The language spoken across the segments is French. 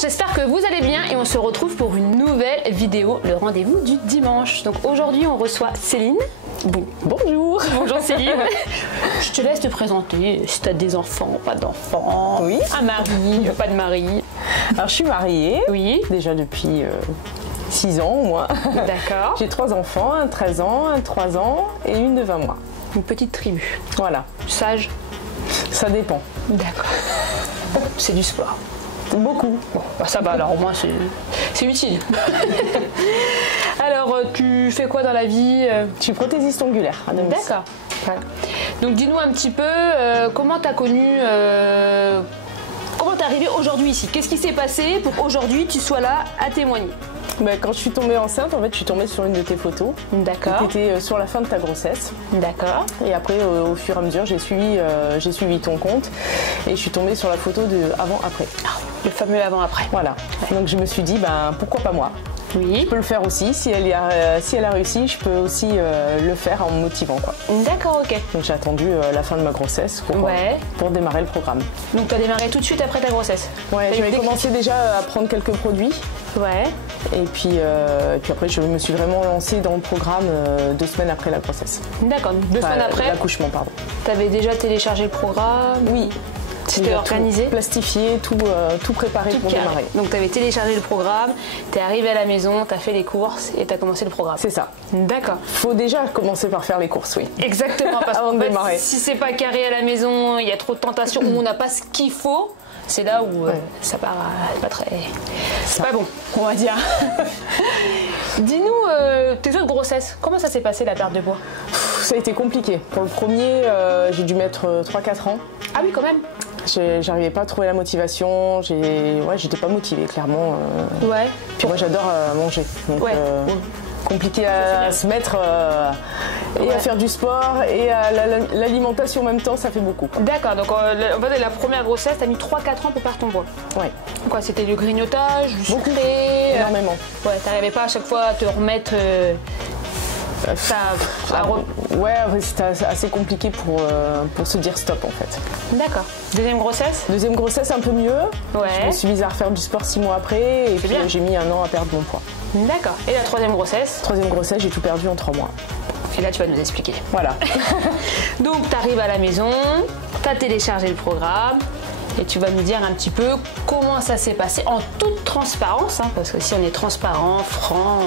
j'espère que vous allez bien et on se retrouve pour une nouvelle vidéo, le rendez-vous du dimanche. Donc aujourd'hui on reçoit Céline. Bonjour. Bonjour Céline. Je te laisse te présenter si tu as des enfants, pas d'enfants, oui. Un mari, pas de mari. Alors je suis mariée, oui. Déjà depuis 6 ans au moins. D'accord. J'ai 3 enfants, un 13 ans, un 3 ans et une de 20 mois. Une petite tribu. Voilà. Sage. Ça dépend. D'accord. C'est du sport. Beaucoup. Bon, bah ça va alors, au moins c'est utile. Alors, tu fais quoi dans la vie? Je suis prothésiste ongulaire à domicile. D'accord. Voilà. Donc dis-nous un petit peu comment tu as connu, comment tu es arrivée aujourd'hui ici? Qu'est-ce qui s'est passé pour qu'aujourd'hui tu sois là à témoigner? Quand je suis tombée enceinte, en fait, je suis tombée sur une de tes photos. D'accord. Tu étais sur la fin de ta grossesse. D'accord. Et après, au fur et à mesure, j'ai suivi ton compte et je suis tombée sur la photo de avant-après. Le fameux avant-après. Voilà. Ouais. Donc je me suis dit, pourquoi pas moi? Oui. Je peux le faire aussi. Si elle a réussi, je peux aussi le faire en me motivant, quoi. D'accord, ok. Donc j'ai attendu la fin de ma grossesse pour démarrer le programme. Donc tu as démarré tout de suite après ta grossesse? Ouais, j'avais commencé déjà à prendre quelques produits. Ouais. Et puis après, je me suis vraiment lancée dans le programme 2 semaines après la grossesse. D'accord, 2 semaines après l'accouchement, pardon. Tu avais déjà téléchargé le programme? Oui. C'était organisé, plastifié, tout préparé pour démarrer. Donc tu avais téléchargé le programme, tu es arrivé à la maison, tu as fait les courses et tu as commencé le programme. C'est ça. D'accord. Faut déjà commencer par faire les courses, oui. Exactement, parce qu'en fait, si c'est pas carré à la maison, il y a trop de tentations, ou on n'a pas ce qu'il faut, c'est là où ça part pas très... C'est pas bon, on va dire. Dis-nous, tes autres grossesses, comment ça s'est passé la perte de poids? Ça a été compliqué. Pour le premier, j'ai dû mettre 3-4 ans. Ah oui, quand même. J'arrivais pas à trouver la motivation, j'étais pas motivée clairement. Ouais. Puis moi j'adore manger, donc compliqué à se mettre et à faire du sport et à l'alimentation en même temps, ça fait beaucoup. D'accord, donc en fait la première grossesse, t'as mis 3-4 ans pour perdre ton poids. Ouais. Quoi, c'était du grignotage, du beaucoup, sucré? Énormément. Ouais, t'arrivais pas à chaque fois à te remettre... Ouais, c'était assez compliqué pour se dire stop en fait. D'accord. Deuxième grossesse? Deuxième grossesse un peu mieux. Ouais. Je me suis mise à refaire du sport 6 mois après et puis j'ai mis 1 an à perdre mon poids. D'accord. Et la troisième grossesse? Troisième grossesse, j'ai tout perdu en 3 mois. Et là tu vas nous expliquer. Voilà. Donc tu arrives à la maison, tu as téléchargé le programme. Et tu vas nous dire un petit peu comment ça s'est passé en toute transparence, parce que si on est transparent, franc.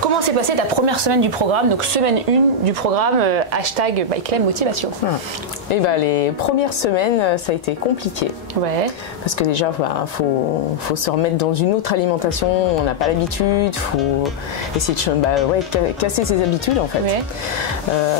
Comment s'est passée ta première semaine du programme, donc semaine 1 du programme hashtag Bike Club Motivation? Et les premières semaines, ça a été compliqué. Ouais. Parce que déjà, faut se remettre dans une autre alimentation, on n'a pas l'habitude, faut essayer de casser ses habitudes en fait. Ouais.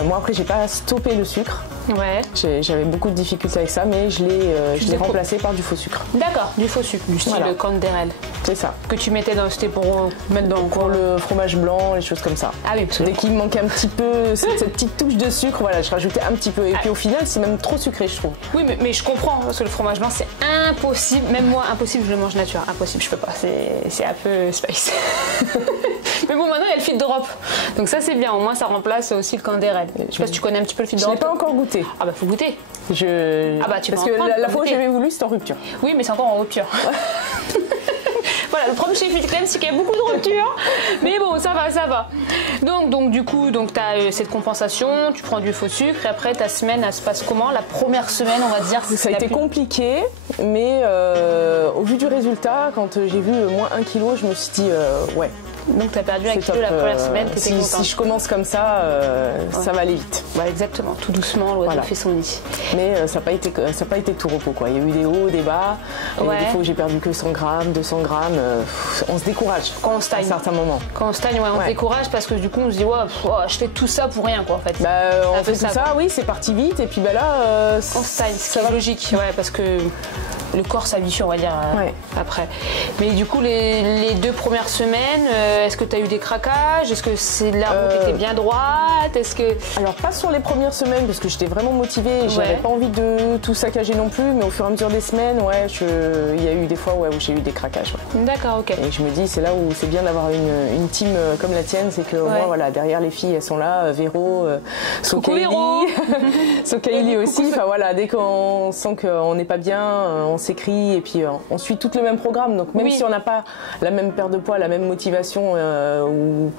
Moi après, j'ai pas stoppé le sucre. Ouais. J'avais beaucoup de difficultés avec ça, mais je l'ai remplacé par du faux sucre. D'accord, du faux sucre, du style Canderel. C'est ça. Que tu mettais c'était pour mettre dans pour le fromage blanc, les choses comme ça. Ah oui, parce que dès qu'il me manquait un petit peu cette petite touche de sucre, voilà, je rajoutais un petit peu. Et puis au final, c'est même trop sucré, je trouve. Oui, mais je comprends, parce que le fromage blanc, c'est impossible. Même moi, impossible, je le mange nature. Impossible, je peux pas. C'est un peu spice. Mais bon, maintenant, il y a le fil d'Europe. Donc ça, c'est bien. Au moins, ça remplace aussi le Canderel. Je sais pas si tu connais un petit peu le fil d'Europe. Je l'ai pas encore goûté. Ah bah, faut goûter. Parce que la fois où j'avais voulu, c'était en rupture. Oui, mais c'est encore en rupture. Voilà, le problème chez Fit Club, c'est qu'il y a beaucoup de ruptures. Mais bon, ça va. Donc du coup, tu as cette compensation, tu prends du faux sucre, et après, ta semaine, elle se passe comment? La première semaine, on va dire. Ça a été compliqué, mais au vu du résultat, quand j'ai vu moins 1 kg, je me suis dit, ouais. Donc tu as perdu 1 kg la première semaine, tu étais contente. Si je commence comme ça, ça va aller vite. Ouais, exactement, tout doucement, l'oiseau fait son nid. Mais ça n'a pas été tout repos, quoi. Il y a eu des hauts, des bas. Et des fois où j'ai perdu que 100 grammes, 200 grammes, on se décourage quand on stagne. À certains moments. Quand on stagne, on se décourage parce que du coup on se dit je fais tout ça pour rien, quoi, en fait. On fait tout ça, oui, c'est parti vite et puis là, on stagne, ce qui est logique, parce que le corps s'habitue, on va dire, après. Mais du coup, les 2 premières semaines, est-ce que tu as eu des craquages? Est-ce que la route était bien droite? Alors pas sur les premières semaines parce que j'étais vraiment motivée et j'avais pas envie de tout saccager non plus, mais au fur et à mesure des semaines, il y a eu des fois où j'ai eu des craquages. Ouais. D'accord, ok. Et je me dis, c'est là où c'est bien d'avoir une team comme la tienne, c'est que moi, voilà, derrière les filles, elles sont là, Véro, Sokaili, Sokaili aussi. Enfin voilà, dès qu'on sent qu'on n'est pas bien, on s'écrit et puis on suit tout le même programme. Donc même si on n'a pas la même perte de poids, la même motivation ou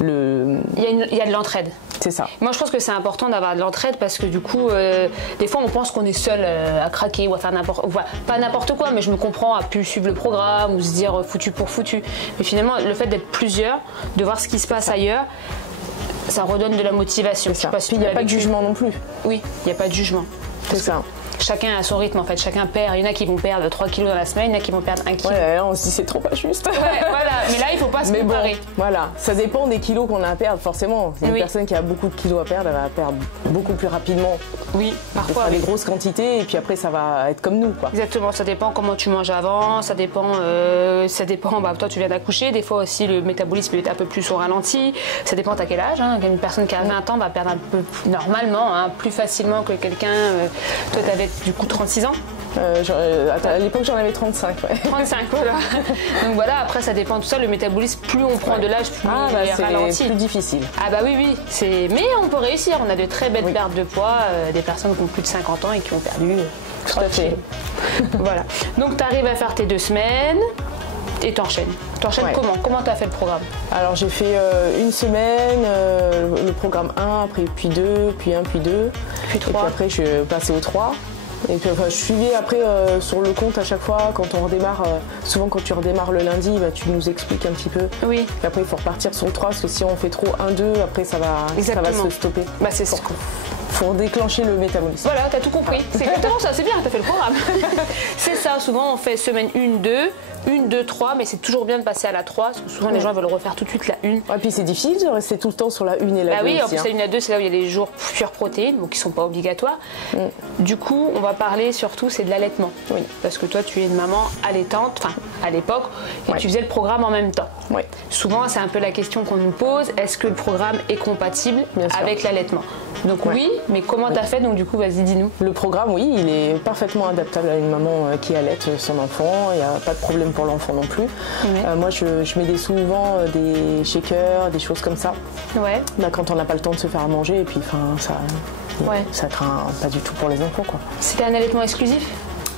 le... Il y a de l'entraide. C'est ça. Moi, je pense que c'est important d'avoir de l'entraide parce que du coup, des fois, on pense qu'on est seul à craquer ou à faire pas n'importe quoi, mais je me comprends à plus suivre le programme ou se dire foutu pour foutu. Mais finalement, le fait d'être plusieurs, de voir ce qui se passe ailleurs, ça redonne de la motivation. Puis il n'y a pas de jugement non plus. Oui, il n'y a pas de jugement. C'est ça. Chacun a son rythme en fait, chacun perd. Il y en a qui vont perdre 3 kilos dans la semaine, il y en a qui vont perdre 1 kilo. Ouais, on se dit c'est trop pas juste. Ouais, voilà, mais là il faut pas se comparer. Bon, voilà, ça dépend des kilos qu'on a à perdre forcément. Une personne qui a beaucoup de kilos à perdre, elle va perdre beaucoup plus rapidement. Oui, parfois. Des grosses quantités et puis après ça va être comme nous quoi. Exactement, ça dépend comment tu manges avant, ça dépend, toi tu viens d'accoucher, des fois aussi le métabolisme est un peu plus au ralenti, ça dépend à quel âge. Une personne qui a 20 ans va perdre un peu normalement, plus facilement que quelqu'un, toi tu avais du coup 36 ans. À l'époque j'en avais 35. Ouais. 35, voilà. Donc voilà, après ça dépend de tout ça, le métabolisme, plus on prend de l'âge, plus il est ralenti. C'est plus difficile. Ah bah oui, mais on peut réussir, on a de très belles pertes de poids, des personnes qui ont plus de 50 ans et qui ont perdu. Tout à fait. Voilà, donc tu arrives à faire tes 2 semaines et t'enchaînes. T'enchaînes comment tu as fait le programme? Alors j'ai fait une semaine, le programme 1, après puis 2, puis 1, puis 2. Puis 3. Et puis après je suis passée au 3. Et puis, je suivais après sur le compte à chaque fois quand on redémarre. Souvent quand tu redémarres le lundi, tu nous expliques un petit peu. Oui. Et après il faut repartir sur le 3 parce que si on fait trop 1-2, après ça va se stopper. Bah c'est ça. Faut déclencher le métabolisme. Voilà, t'as tout compris. C'est exactement ça, c'est bien, t'as fait le programme. C'est ça, souvent on fait semaine 1, 2, 1, 2, 3, mais c'est toujours bien de passer à la 3, parce que souvent les gens veulent refaire tout de suite la 1. Et puis c'est difficile de rester tout le temps sur la 1 et la 2. Bah oui, en plus la 1 et la 2, c'est là où il y a les jours pure protéines, donc qui sont pas obligatoires. Du coup, on va parler surtout, c'est de l'allaitement. Oui. Parce que toi, tu es une maman allaitante, enfin, à l'époque, et tu faisais le programme en même temps. Oui. Souvent, c'est un peu la question qu'on nous pose, est-ce que le programme est compatible avec l'allaitement? Donc oui, mais comment t'as fait? Donc du coup, vas-y, dis-nous. Le programme, oui, il est parfaitement adaptable à une maman qui allaite son enfant. Il n'y a pas de problème pour l'enfant non plus. Moi, je mets souvent des shakers, des choses comme ça. Ouais. Quand on n'a pas le temps de se faire à manger, et puis ça craint pas du tout pour les enfants, quoi. C'était un allaitement exclusif?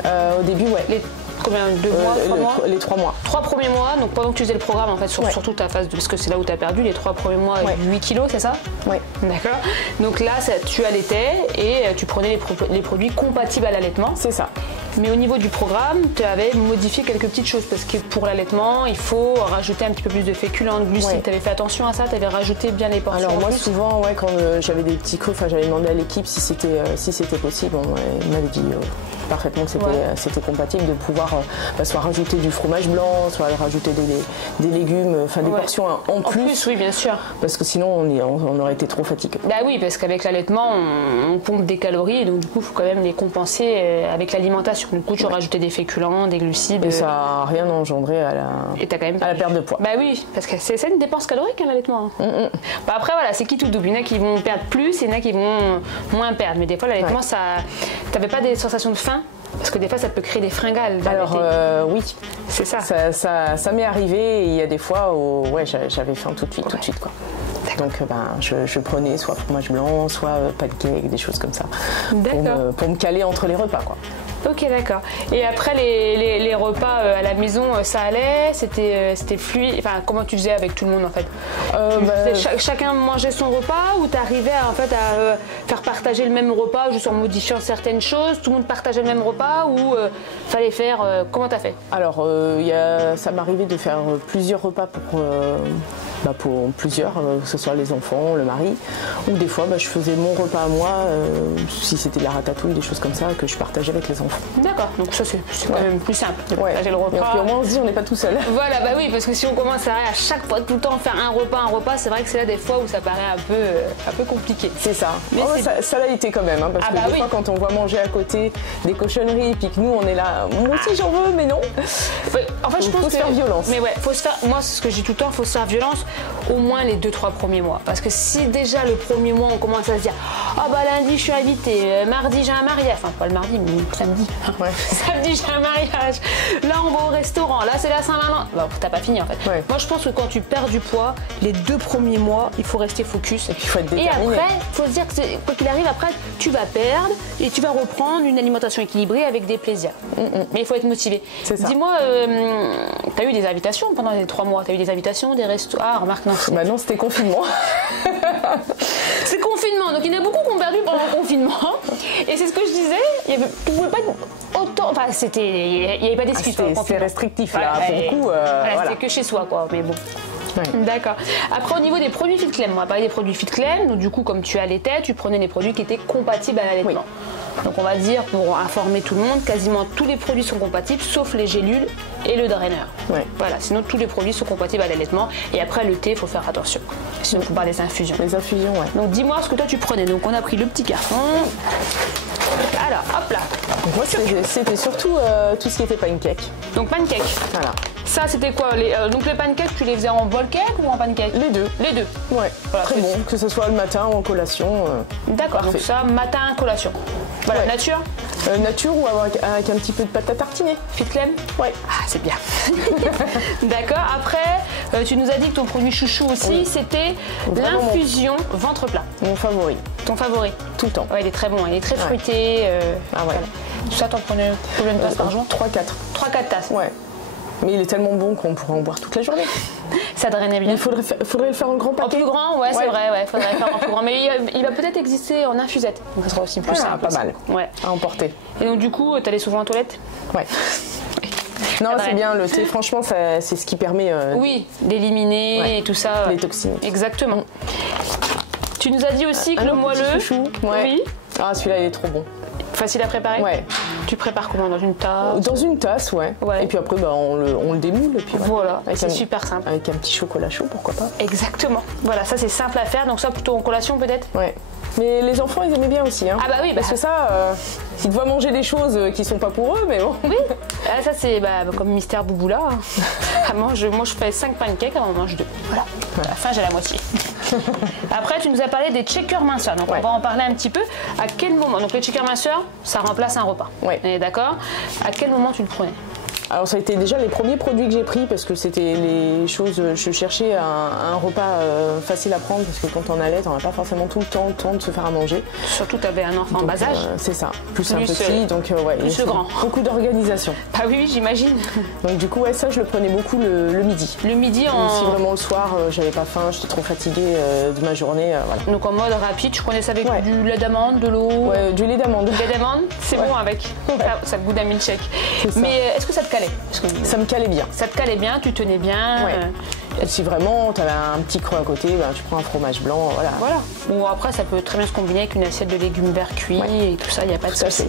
Au début, ouais. Combien? 2 mois, 3 mois? Les 3 mois. 3 premiers mois, donc pendant que tu faisais le programme, en fait, surtout ta phase, parce que c'est là où tu as perdu les 3 premiers mois, 8 kilos, c'est ça? Oui. D'accord. Donc là, tu allaitais et tu prenais les produits compatibles à l'allaitement. C'est ça. Mais au niveau du programme, tu avais modifié quelques petites choses parce que pour l'allaitement, il faut rajouter un petit peu plus de féculents, de glucides. Tu avais fait attention à ça? Tu avais rajouté bien les portions? Alors moi, souvent, quand j'avais des petits creux, j'avais demandé à l'équipe si c'était possible. Il m'avait dit parfaitement que c'était compatible de pouvoir soit rajouter du fromage blanc, soit rajouter des légumes, des portions en plus. Oui, bien sûr. Parce que sinon, on aurait été trop fatigué. Bah oui, parce qu'avec l'allaitement, on pompe des calories et donc du coup, il faut quand même les compenser avec l'alimentation. Du coup, tu rajoutais des féculents, des glucides. Et ça n'a rien engendré à la perte de poids. Bah oui, parce que c'est une dépense calorique, l'allaitement. Bah après, voilà, c'est qui tout double. Il y en a qui vont perdre plus, il y en a qui vont moins perdre. Mais des fois, l'allaitement, t'avais pas des sensations de faim? Parce que des fois, ça peut créer des fringales. Alors, oui. C'est ça. Ça m'est arrivé et il y a des fois où j'avais faim tout de suite. Quoi. Donc, je prenais soit fromage blanc, soit pancake, des choses comme ça. Pour me caler entre les repas, quoi. Ok, d'accord. Et après, les repas à la maison, ça allait? C'était fluide? Enfin, comment tu faisais avec tout le monde, en fait? Chacun mangeait son repas ou t'arrivais à faire partager le même repas juste en modifiant certaines choses? Tout le monde partageait le même repas ou fallait faire... comment t'as fait? Alors, ça m'arrivait de faire plusieurs repas pour pour plusieurs, que ce soit les enfants, le mari, ou des fois je faisais mon repas à moi, si c'était de la ratatouille, des choses comme ça, que je partageais avec les enfants. D'accord, donc ça c'est quand même plus simple de partager le repas. Et puis au moins on se dit on n'est pas tout seul. Voilà, bah oui, parce que si on commence à chaque fois tout le temps faire un repas, c'est vrai que c'est là des fois où ça paraît un peu compliqué. C'est ça. Mais ça l'a été quand même, hein, parce que des fois quand on voit manger à côté des cochonneries, et puis que nous on est là, moi aussi j'en veux, mais non. En fait, je pense faut se faire violence. Mais ouais, moi c'est ce que je dis tout le temps, il faut se faire violence au moins les 2-3 premiers mois. Parce que si déjà le premier mois on commence à se dire ah bah lundi je suis invitée, mardi j'ai un mariage, enfin pas le mardi mais le samedi. Ouais. Samedi j'ai un mariage, là on va au restaurant, là c'est la Saint-Valentin. Bah, t'as pas fini en fait. Ouais. Moi je pense que quand tu perds du poids, les 2 premiers mois, il faut rester focus. Et puis il faut être déterminé. Et après, il faut se dire que quoi qu'il arrive, après tu vas perdre et tu vas reprendre une alimentation équilibrée avec des plaisirs. Mais il faut être motivé. Dis-moi, t'as eu des invitations pendant les 3 mois? T'as eu des invitations, des restos? Ah, remarque, non. Bah non, c'était confinement. C'est confinement, donc il y en a beaucoup qui ont perdu pendant le confinement. Et c'est ce que je disais, tu pouvais pas autant. Enfin, il n'y avait pas d'excuse. C'était restrictif là, pour le coup. Voilà. C'était que chez soi, quoi. Mais bon. Ouais. D'accord. Après, au niveau des produits FitClem, on va parler des produits FitClem. Donc, du coup, comme tu allaitais, tu prenais les produits qui étaient compatibles à l'allaitement. Oui. Donc, on va dire, pour informer tout le monde, quasiment tous les produits sont compatibles, sauf les gélules et le draineur. Oui. Voilà, sinon tous les produits sont compatibles à l'allaitement. Et après, le thé, il faut faire attention. Sinon, il faut pas des infusions. Les infusions, ouais. Donc, dis-moi ce que toi tu prenais. Donc, on a pris le petit carton. Alors, hop là. Donc moi, c'était surtout tout ce qui était pancake. Donc, pancake. Voilà. Ça, c'était quoi donc, les pancakes, tu les faisais en bol cake ou en pancake? Les deux. Les deux. Ouais. Voilà, très bon, que ce soit le matin ou en collation. D'accord, donc ça, matin, collation. Voilà, ouais. Nature nature ou avec un petit peu de pâte à tartiner. FitClem? Ouais. Ah, c'est bien. D'accord. Après, tu nous as dit que ton produit chouchou aussi, c'était l'infusion ventre plat. Mon favori. Ton favori? Tout le temps. Ouais, il est très bon, il est très fruité. Ah ouais. Voilà. Tout ça, t'en prenais combien de tasses par jour? 3-4. 3-4 tasses? Ouais. Mais il est tellement bon qu'on pourrait en boire toute la journée. Ça drainait bien. Il faudrait le faire en grand paquet. En plus grand, ouais, c'est vrai, ouais, faudrait le faire en plus grand. Mais il va peut-être exister en infusette. Donc ça sera aussi plus simple. Pas mal. Ouais. À emporter. Et donc du coup, t'allais souvent aux toilettes? Ouais. Non, c'est bien, le thé, franchement, c'est ce qui permet... oui, d'éliminer et tout ça. Les toxines. Exactement. Tu nous as dit aussi que le moelleux... Ouais. Oui. Ah, celui-là, il est trop bon. Facile à préparer? Ouais. Tu prépares comment? Dans une tasse? Dans une tasse, ouais. Et puis après, on le démoule. Et puis voilà, c'est super simple. Avec un petit chocolat chaud, pourquoi pas. Exactement. Voilà, ça c'est simple à faire. Donc ça, plutôt en collation peut-être? Ouais. Mais les enfants, ils aimaient bien aussi. Hein. Ah bah oui, parce que ça, ils doivent manger des choses qui sont pas pour eux, mais bon. Oui, ça c'est comme Mister Bouboula. Moi je fais 5 pancakes, on en mange 2. Voilà. À la fin, j'ai la moitié. Après, tu nous as parlé des checkers minceurs. Donc on va en parler un petit peu. À quel moment? Donc les checkers minceurs, ça remplace un repas. Ouais. On est d'accord? À quel moment tu le prenais? Alors ça a été déjà les premiers produits que j'ai pris parce que c'était les choses, je cherchais un repas facile à prendre parce que quand on allait, on n'a pas forcément tout le temps de se faire à manger. Surtout tu avais un enfant en bas âge. C'est ça, plus un petit, donc ouais. Plus le grand. Beaucoup d'organisation. Ah oui, j'imagine. Donc du coup, ouais, ça je le prenais beaucoup le midi. Le midi Si vraiment le soir, j'avais pas faim, j'étais trop fatiguée de ma journée, voilà. Donc en mode rapide, je connais ça avec du lait d'amande, de l'eau. Ouais, du lait d'amande. Lait d'amande, c'est bon avec. Ça goûte d'un milkshake. Mais est-ce que ça te calait? Ça me calait bien. Ça te calait bien, tu tenais bien. Ouais. Et si vraiment tu avais un petit creux à côté, tu prends un fromage blanc, voilà. Bon, après, ça peut très bien se combiner avec une assiette de légumes verts cuits et tout ça, il n'y a pas de souci.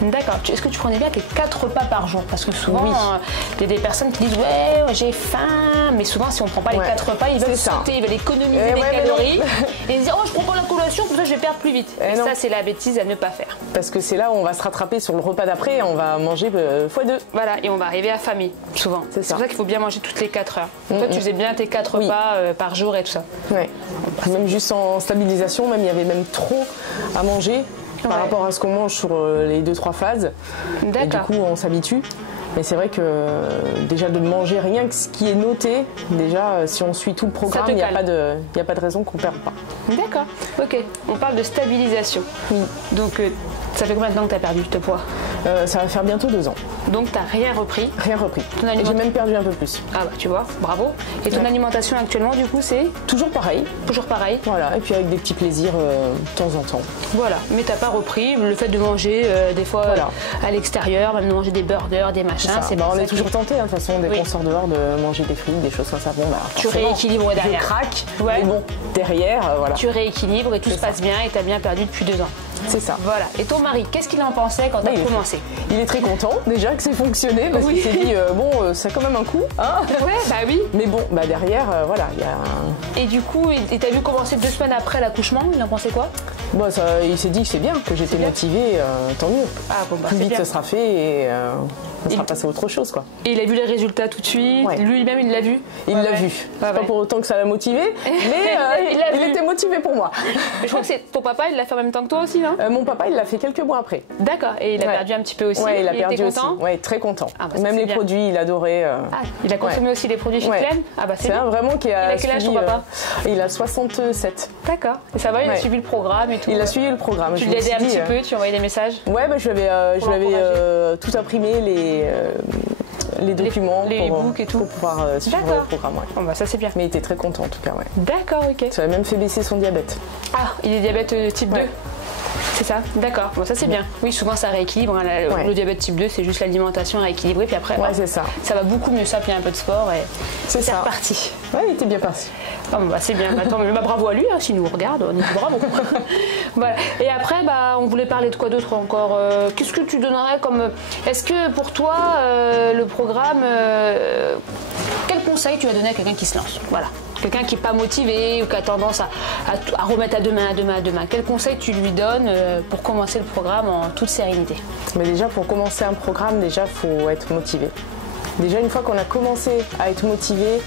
D'accord. Est-ce que tu prenais bien tes 4 repas par jour? Parce que souvent, il y a des personnes qui disent ouais, j'ai faim, mais souvent, si on ne prend pas les 4 repas, ils veulent sauter, ils veulent économiser des calories. Et ils disent oh, je prends pas la collation, comme ça, je vais perdre plus vite. Et ça, c'est la bêtise à ne pas faire. Parce que c'est là où on va se rattraper sur le repas d'après et on va manger x2. Voilà, et on va arriver affamé, souvent. C'est pour ça qu'il faut bien manger toutes les 4 heures. Toi, tu faisais bien tes 4 repas par jour et tout ça. Ouais. Même juste en stabilisation, il y avait même trop à manger par rapport à ce qu'on mange sur les 2-3 phases. Et du coup, on s'habitue. Mais c'est vrai que déjà de manger rien que ce qui est noté, déjà si on suit tout le programme, il n'y a pas de raison qu'on ne perde pas. D'accord, ok. On parle de stabilisation. Oui. Donc ça fait combien de temps que tu as perdu ce poids? Ça va faire bientôt 2 ans. Donc tu n'as rien repris? Rien repris. J'ai même perdu un peu plus. Ah bah tu vois, bravo. Et ton alimentation actuellement du coup c'est? Toujours pareil. Toujours pareil. Voilà, et puis avec des petits plaisirs de temps en temps. Voilà, mais t'as pas repris le fait de manger des fois à l'extérieur, même de manger des burgers, des machins. C'est on est toujours tenté, hein, de toute façon, dès qu'on sort dehors, de manger des frites, des choses comme ça. Bon, bah, tu rééquilibres derrière. Je craque, mais bon, derrière, voilà. Tu rééquilibres et tout se passe bien et t'as bien perdu depuis 2 ans. C'est ça. Voilà. Et ton mari, qu'est-ce qu'il en pensait quand t'as commencé? Il est très content déjà que c'est fonctionné parce qu'il s'est dit bon, ça a quand même un coup. Hein, ouais, bah oui. Mais bon, bah derrière, voilà, il y a un... Et du coup, t'as vu commencer 2 semaines après l'accouchement, il en pensait quoi? Bon, il s'est dit que c'est bien, que j'étais motivée, tant mieux. Ah, bon, bah, plus vite ça sera fait et on sera passé à autre chose, quoi. Et il a vu les résultats tout de suite. Lui-même, il l'a vu. Il l'a vu. Pas pour autant que ça l'a motivé, mais il était motivé pour moi. Je crois que c'est ton papa, il l'a fait en même temps que toi aussi, non? Mon papa, il l'a fait quelques mois après. D'accord. Et il a perdu un petit peu aussi. Ouais, il a perdu était aussi. content. Ouais, très content. Ah, bah, même les produits, il adorait. Il a consommé aussi les produits Fitclen. Ah bah c'est bien. Vraiment qui a. Il a quel âge ton papa? Il a 67. D'accord. Et ça va, il a suivi le programme et tout. Il a suivi le programme. Tu l'aidais un petit peu, tu envoyais des messages? Ouais, bah, je lui avais tout imprimé les documents les e-books et tout pour pouvoir suivre le programme. Ouais. Bon, bah ça c'est bien. Mais il était très content en tout cas. Ouais. D'accord, ok. Ça a même fait baisser son diabète. Ah, il est diabète type 2? C'est ça, d'accord. Bon, ça c'est bien. Oui, souvent ça rééquilibre. Hein. Le diabète type 2, c'est juste l'alimentation rééquilibrée, puis après, c'est ça. Ça va beaucoup mieux ça, puis un peu de sport et c'est reparti. Ouais, il était bien parti. Oh, bah, c'est bien. Attends, mais bravo à lui, hein, s'il nous regarde, on dit bravo. Voilà. Et après, on voulait parler de quoi d'autre encore? Qu'est-ce que tu donnerais comme... Est-ce que pour toi, le programme... Quel conseil tu vas donner à quelqu'un qui se lance? Voilà. Quelqu'un qui n'est pas motivé ou qui a tendance à remettre à demain. Quel conseil tu lui donnes pour commencer le programme en toute sérénité? Mais déjà, pour commencer un programme, déjà, faut être motivé. Déjà, une fois qu'on a commencé à être motivé,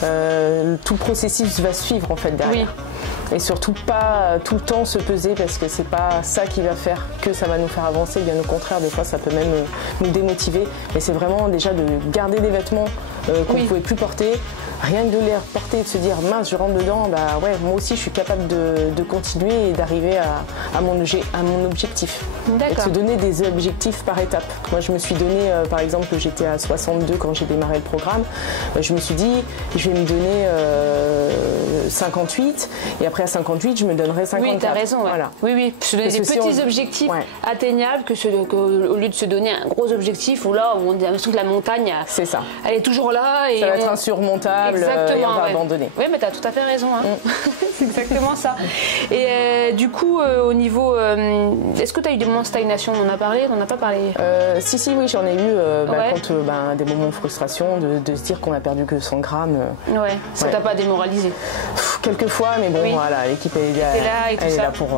tout le processus va suivre en fait derrière. Oui. Et surtout pas tout le temps se peser parce que c'est pas ça qui va faire que ça va nous faire avancer, bien au contraire, des fois ça peut même nous démotiver. Mais c'est vraiment déjà de garder des vêtements qu'on ne pouvait plus porter, rien que de les reporter et de se dire mince, je rentre dedans, bah ouais, moi aussi je suis capable de continuer et d'arriver à mon objectif. Et de se donner des objectifs par étapes. Moi je me suis donné, par exemple, j'étais à 62 quand j'ai démarré le programme, je me suis dit je vais me donner 58 et après à 58 je me donnerai 54. Oui, tu as raison. Ouais. Voilà. Oui, se donner des petits objectifs atteignables qu'au lieu de se donner un gros objectif où là où on a l'impression que la montagne c'est ça. Elle est toujours là et ça va être insurmontable. Exactement, et on va abandonner. Oui, mais tu as tout à fait raison. Hein. C'est exactement ça. Et du coup, au niveau... est-ce que tu as eu des moments de stagnation? On en a parlé? On n'en a pas parlé? Si, oui, j'en ai eu quand des moments de frustration, de se dire qu'on a perdu que 100 grammes. Ça t'a pas démoralisé? Quelquefois, mais bon, voilà, l'équipe elle est là pour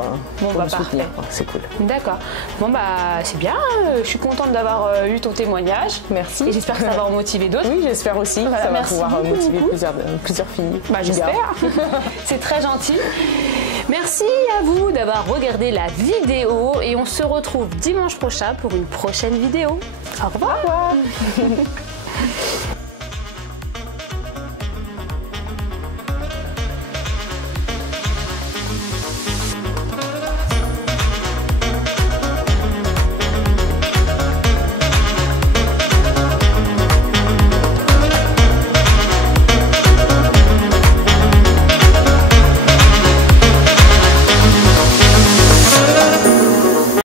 me soutenir. C'est cool. D'accord. Bon, bah, c'est bien. Je suis contente d'avoir eu ton témoignage. Merci. Et j'espère que ça va en motiver d'autres. Oui, j'espère aussi. Voilà, ça va pouvoir motiver plusieurs filles. Bah, j'espère. C'est très gentil. Merci à vous d'avoir regardé la vidéo et on se retrouve dimanche prochain pour une prochaine vidéo. Au revoir. Au revoir.